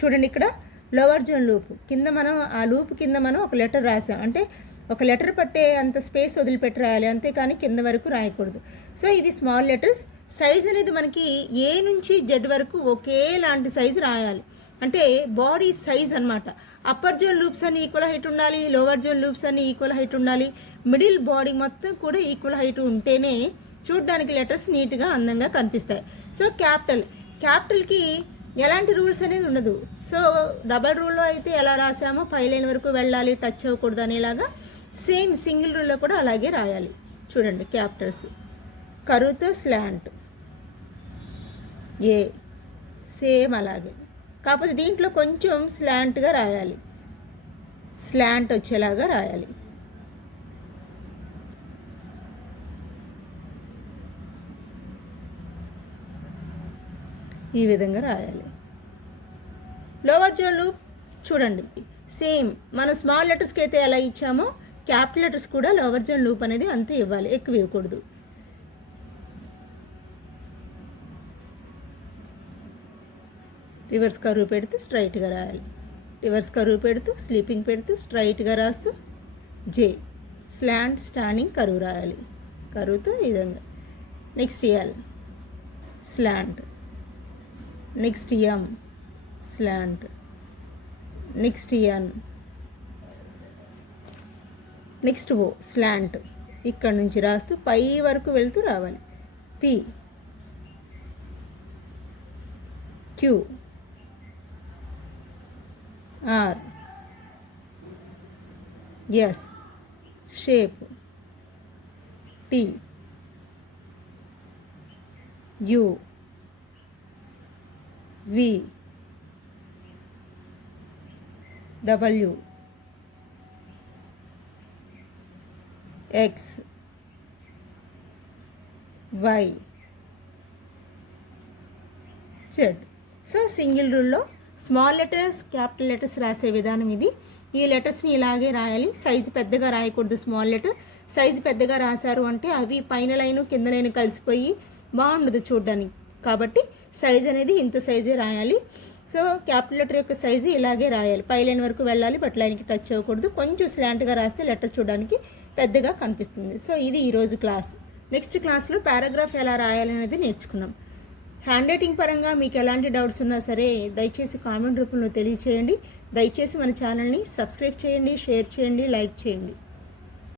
చూడండి ఇక్కడ lower zone loop కింద మనం ఆ లూప్ కింద మనం ఒక లెటర్ రాసాం. అంటే ఒక లెటర్ పట్టే అంత స్పేస్ వదిలిపెట్టి రాయాలి. అంతేకాని కింద వరకు రాయకూడదు. సో ఇవి స్మాల్ లెటర్స్ సైజ్ అనేది మనకి ఏ నుంచి జెడ్ వరకు ఒకేలాంటి సైజు రాయాలి. అంటే బాడీ సైజ్ అనమాట అప్పర్ జోన్ లూప్స్ అన్ని ఈక్వల్ హైట్ ఉండాలి. లోవర్ జోన్ లూప్స్ అన్ని ఈక్వల్ హైట్ ఉండాలి. మిడిల్ బాడీ మొత్తం కూడా ఈక్వల్ హైట్ ఉంటేనే చూడడానికి లెటర్స్ నీట్గా అందంగా కనిపిస్తాయి. సో క్యాపిటల్ క్యాపిటల్కి ఎలాంటి రూల్స్ అనేది ఉండదు. సో డబల్ రూల్లో అయితే ఎలా రాసామో పై లైన్ వరకు వెళ్ళాలి టచ్ అవ్వకూడదు అనేలాగా సేమ్ సింగిల్ రూల్లో కూడా అలాగే రాయాలి. చూడండి క్యాపిటల్స్. కరుతో స్లాంట్. ఏ. సేమ్ అలాగే. కాకపోతే దీంట్లో కొంచెం స్లాంట్గా రాయాలి. స్లాంట్ వచ్చేలాగా రాయాలి. ఈ విధంగా రాయాలి. లోవర్ జోన్ లూప్ చూడండి. సేమ్ మనం స్మాల్ లెటర్స్కి అయితే ఎలా ఇచ్చామో క్యాపిటల్ లెటర్స్ కూడా లోవర్ జోన్ లూప్ అనేది అంతే ఇవ్వాలి ఎక్కువ ఇవ్వకూడదు. రివర్స్ కరువు పెడుతూ స్ట్రైట్గా రాయాలి. రివర్స్ కరువు పెడుతూ స్లీపింగ్ పెడుతూ స్ట్రైట్గా రాస్తూ జే స్లాంట్ స్టాండింగ్ కరువు రాయాలి. కరువుతో ఈ విధంగా. Next ఇయాలి slant next M slant. Next N. Next O slant. ఇక్కడ నుంచి రాస్తూ పై వరకు వెళ్తూ రావాలి. P. Q. R. S. Shape. T. U. V. W. X. Y. Z. So single రూల్లో small letters capital letters రాసే విధానం ఇది. ఈ లెటర్స్ని ఇలాగే రాయాలి. సైజు పెద్దగా రాయకూడదు స్మాల్ లెటర్. సైజు పెద్దగా రాశారు అంటే అవి పైన లైను కింద లైను కలిసిపోయి బాగుండదు చూడడానికి. కాబట్టి సైజ్ అనేది ఇంత సైజే రాయాలి. సో క్యాపిటల్ లెటర్ యొక్క సైజు ఇలాగే రాయాలి. పై లైన్ వరకు వెళ్ళాలి బట్ లైన్కి టచ్ అవ్వకూడదు. కొంచెం స్లాంట్గా రాస్తే లెటర్ చూడడానికి పెద్దగా కనిపిస్తుంది. సో ఇది ఈరోజు క్లాస్. నెక్స్ట్ క్లాస్లో పారాగ్రాఫ్ ఎలా రాయాలనేది నేర్చుకున్నాం. హ్యాండ్ రైటింగ్ పరంగా మీకు ఎలాంటి డౌట్స్ ఉన్నా సరే దయచేసి కామెంట్ రూపంలో తెలియచేయండి. దయచేసి మన ఛానల్ని సబ్స్క్రైబ్ చేయండి షేర్ చేయండి లైక్ చేయండి.